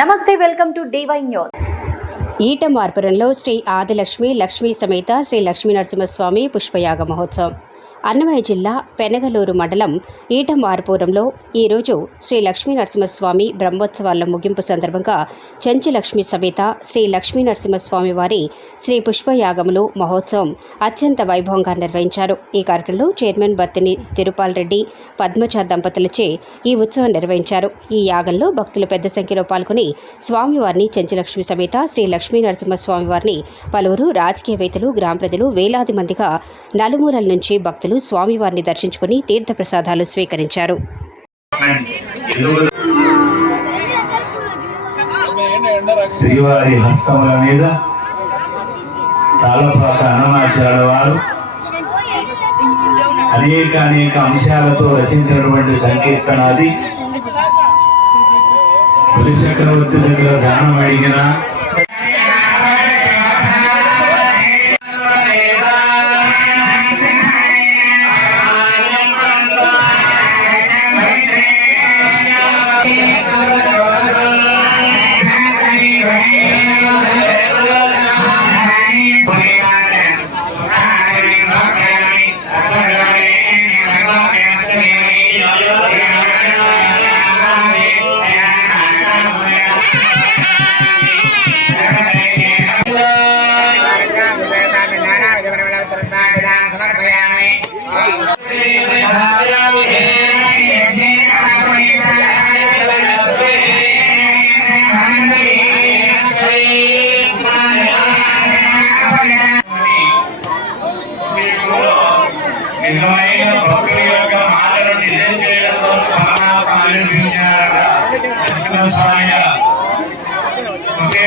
నమస్తే welcome to DY news. ఈట మార్పురంలో శ్రీ ఆదిలక్ష్మి లక్ష్మీ సమేత శ్రీ లక్ష్మీ నరసింహస్వామి పుష్పయాగ మహోత్సవం. అన్నమయ్య జిల్లా పెనగలూరు మండలం ఈట మార్పురంలో ఈరోజు శ్రీ లక్ష్మీ నరసింహస్వామి బ్రహ్మోత్సవాల ముగింపు సందర్భంగా చెంచులక్ష్మి సమేత శ్రీ లక్ష్మీ నరసింహస్వామి వారి శ్రీ పుష్పయాగములు మహోత్సవం అత్యంత వైభవంగా నిర్వహించారు. ఈ కార్యక్రమంలో చైర్మన్ బత్తిని తిరుపాల్ రెడ్డి పద్మజ దంపతులచే ఈ ఉత్సవం నిర్వహించారు. ఈ యాగంలో భక్తులు పెద్ద సంఖ్యలో పాల్గొని స్వామివారిని చెంచులక్ష్మి సమేత శ్రీ లక్ష్మీ నరసింహస్వామి వారిని పలువురు రాజకీయవేత్తలు గ్రామ ప్రజలు వేలాది మందిగా నలుమూలల నుంచి భక్తులు స్వామివారిని దర్శించుకుని తీర్థప్రసాదాలు స్వీకరించారు. శ్రీవారి హస్తముల మీద తాళపాక అన్నమాచార్య వారు అనేక అనేక అంశాలతో రచించినటువంటి సంకీర్తనాది పులి చక్రవర్తి దగ్గర దానం అడిగిన Yeah. ఒకే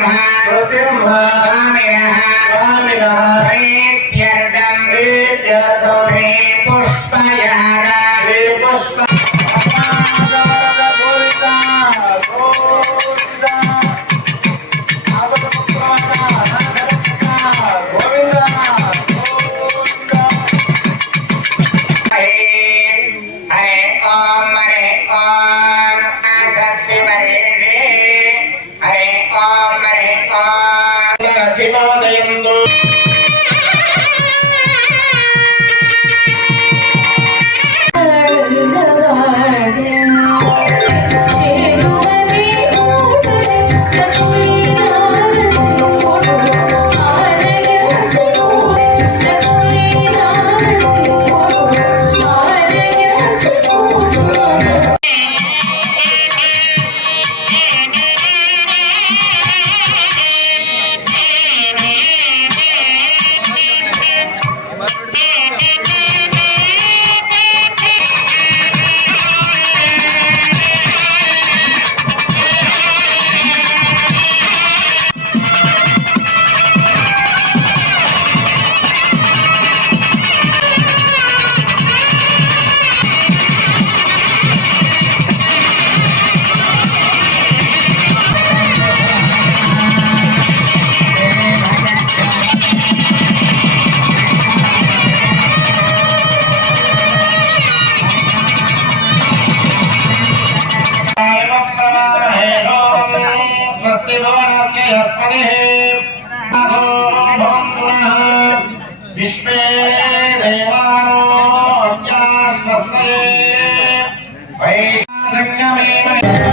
నృసింహ నృసింహ विश्वे देवानो अद्या स्वस्तये वैशासङ्गमे